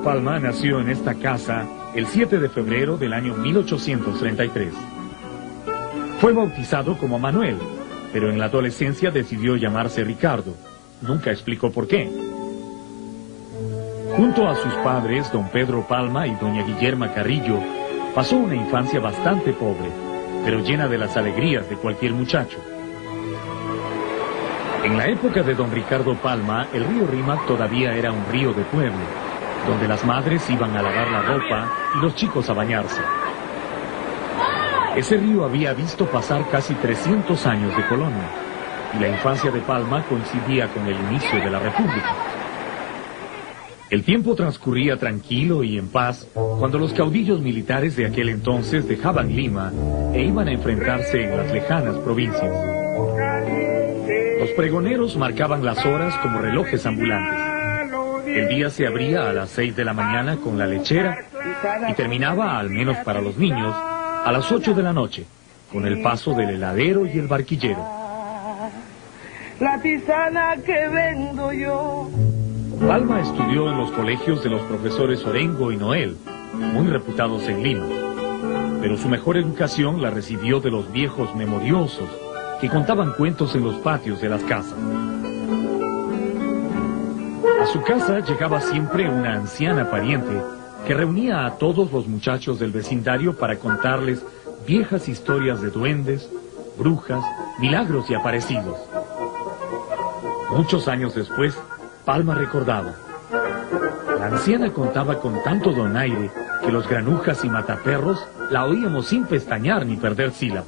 Palma nació en esta casa el 7 de febrero del año 1833. Fue bautizado como Manuel, pero en la adolescencia decidió llamarse Ricardo. Nunca explicó por qué. Junto a sus padres, don Pedro Palma y doña Guillerma Carrillo, pasó una infancia bastante pobre, pero llena de las alegrías de cualquier muchacho. En la época de don Ricardo Palma, el río Rímac todavía era un río de pueblo, donde las madres iban a lavar la ropa y los chicos a bañarse. Ese río había visto pasar casi 300 años de colonia, y la infancia de Palma coincidía con el inicio de la República. El tiempo transcurría tranquilo y en paz cuando los caudillos militares de aquel entonces dejaban Lima e iban a enfrentarse en las lejanas provincias. Los pregoneros marcaban las horas como relojes ambulantes. El día se abría a las 6 de la mañana con la lechera y terminaba, al menos para los niños, a las 8 de la noche, con el paso del heladero y el barquillero. La tisana que vendo yo. Palma estudió en los colegios de los profesores Orengo y Noel, muy reputados en Lima, pero su mejor educación la recibió de los viejos memoriosos, que contaban cuentos en los patios de las casas. A su casa llegaba siempre una anciana pariente que reunía a todos los muchachos del vecindario para contarles viejas historias de duendes, brujas, milagros y aparecidos. Muchos años después, Palma recordaba. La anciana contaba con tanto donaire que los granujas y mataperros la oíamos sin pestañear ni perder sílaba.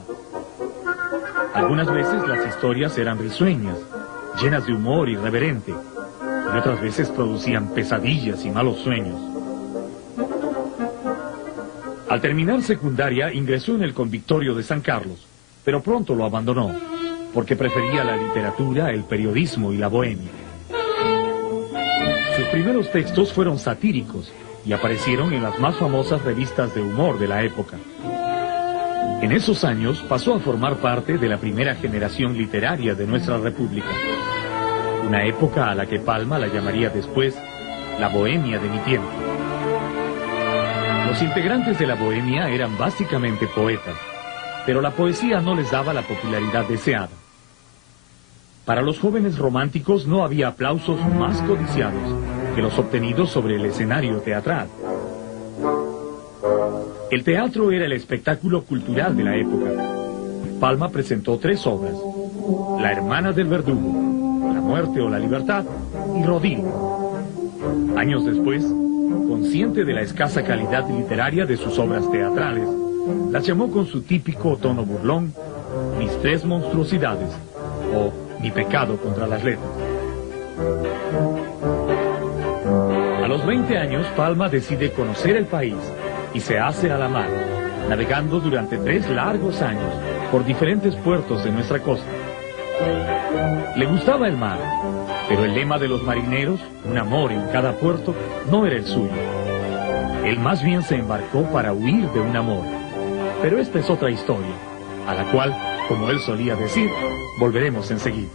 Algunas veces las historias eran risueñas, llenas de humor irreverente, y otras veces producían pesadillas y malos sueños. Al terminar secundaria ingresó en el convictorio de San Carlos, pero pronto lo abandonó, porque prefería la literatura, el periodismo y la bohemia. Sus primeros textos fueron satíricos y aparecieron en las más famosas revistas de humor de la época. En esos años pasó a formar parte de la primera generación literaria de nuestra república, una época a la que Palma la llamaría después la bohemia de mi tiempo. Los integrantes de la bohemia eran básicamente poetas, pero la poesía no les daba la popularidad deseada. Para los jóvenes románticos no había aplausos más codiciados que los obtenidos sobre el escenario teatral. El teatro era el espectáculo cultural de la época. Palma presentó 3 obras: La hermana del verdugo, La muerte o la libertad y Rodillo. Años después, consciente de la escasa calidad literaria de sus obras teatrales, las llamó con su típico tono burlón Mis 3 monstruosidades o Mi pecado contra las letras. A los 20 años, Palma decide conocer el país y se hace a la mar, navegando durante 3 largos años por diferentes puertos de nuestra costa. Le gustaba el mar, pero el lema de los marineros, un amor en cada puerto, no era el suyo. Él más bien se embarcó para huir de un amor. Pero esta es otra historia, a la cual, como él solía decir, volveremos enseguida.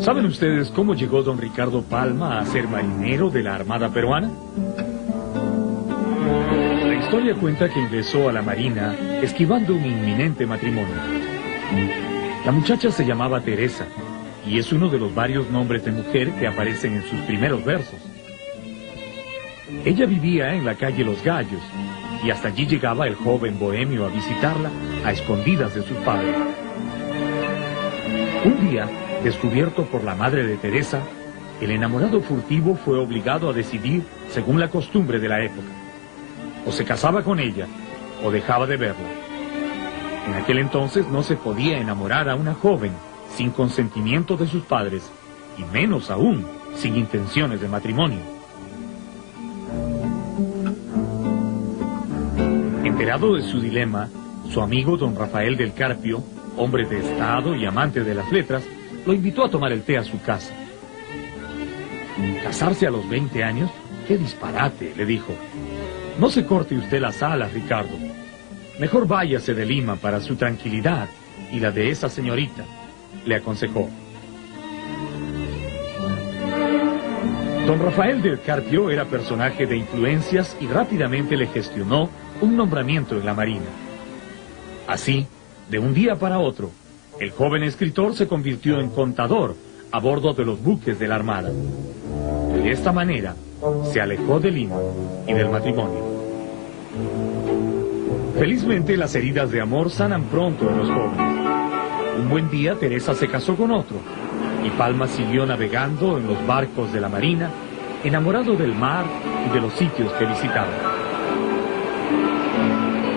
¿Saben ustedes cómo llegó don Ricardo Palma a ser marinero de la Armada Peruana? La historia cuenta que ingresó a la Marina esquivando un inminente matrimonio. La muchacha se llamaba Teresa, y es uno de los varios nombres de mujer que aparecen en sus primeros versos. Ella vivía en la calle Los Gallos, y hasta allí llegaba el joven bohemio a visitarla a escondidas de sus padres. Un día, descubierto por la madre de Teresa, el enamorado furtivo fue obligado a decidir según la costumbre de la época. O se casaba con ella, o dejaba de verla. En aquel entonces no se podía enamorar a una joven sin consentimiento de sus padres, y menos aún sin intenciones de matrimonio. Enterado de su dilema, su amigo don Rafael del Carpio, hombre de estado y amante de las letras, lo invitó a tomar el té a su casa. ¿Casarse a los 20 años? ¡Qué disparate!, le dijo. No se corte usted las alas, Ricardo. Mejor váyase de Lima para su tranquilidad y la de esa señorita, le aconsejó. Don Rafael del Carpio era personaje de influencias y rápidamente le gestionó un nombramiento en la Marina. Así, de un día para otro, el joven escritor se convirtió en contador a bordo de los buques de la Armada. De esta manera, se alejó de Lima y del matrimonio. Felizmente, las heridas de amor sanan pronto en los jóvenes. Un buen día, Teresa se casó con otro, y Palma siguió navegando en los barcos de la Marina, enamorado del mar y de los sitios que visitaba.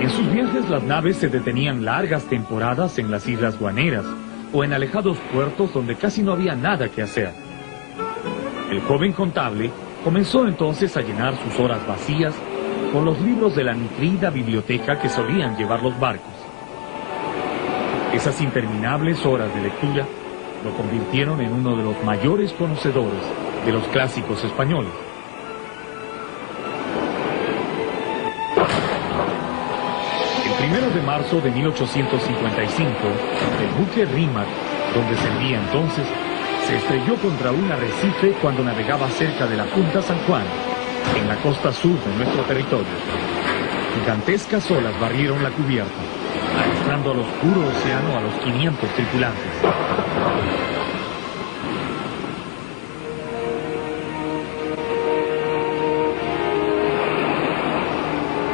En sus viajes, las naves se detenían largas temporadas en las islas guaneras o en alejados puertos donde casi no había nada que hacer. El joven contable comenzó entonces a llenar sus horas vacías con los libros de la nutrida biblioteca que solían llevar los barcos. Esas interminables horas de lectura lo convirtieron en uno de los mayores conocedores de los clásicos españoles. El 1 de marzo de 1855, el buque Rímac, donde servía entonces, se estrelló contra un arrecife cuando navegaba cerca de la Punta San Juan, en la costa sur de nuestro territorio. Gigantescas olas barrieron la cubierta, arrastrando al oscuro océano a los 500 tripulantes.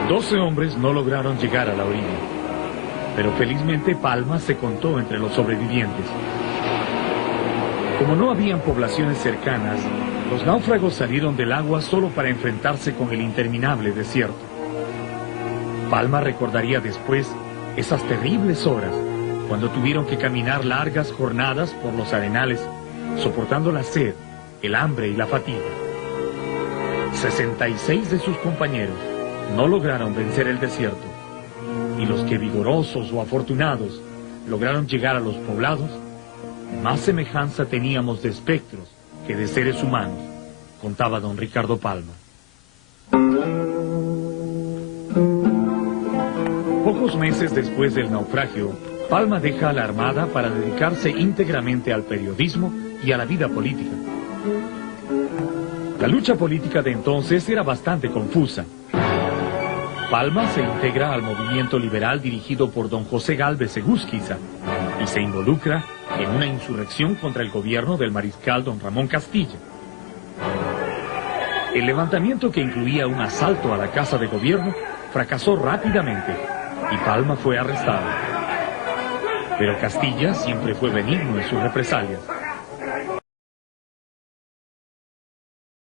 Doce hombres no lograron llegar a la orilla, pero felizmente Palma se contó entre los sobrevivientes. Como no habían poblaciones cercanas, los náufragos salieron del agua solo para enfrentarse con el interminable desierto. Palma recordaría después esas terribles horas, cuando tuvieron que caminar largas jornadas por los arenales, soportando la sed, el hambre y la fatiga. 66 de sus compañeros no lograron vencer el desierto, y los que vigorosos o afortunados lograron llegar a los poblados, más semejanza teníamos de espectros que de seres humanos, contaba don Ricardo Palma. Pocos meses después del naufragio, Palma deja la Armada para dedicarse íntegramente al periodismo y a la vida política. La lucha política de entonces era bastante confusa. Palma se integra al movimiento liberal dirigido por don José Gálvez Egusquiza y se involucra en una insurrección contra el gobierno del mariscal don Ramón Castilla. El levantamiento, que incluía un asalto a la casa de gobierno, fracasó rápidamente y Palma fue arrestado. Pero Castilla siempre fue benigno en sus represalias.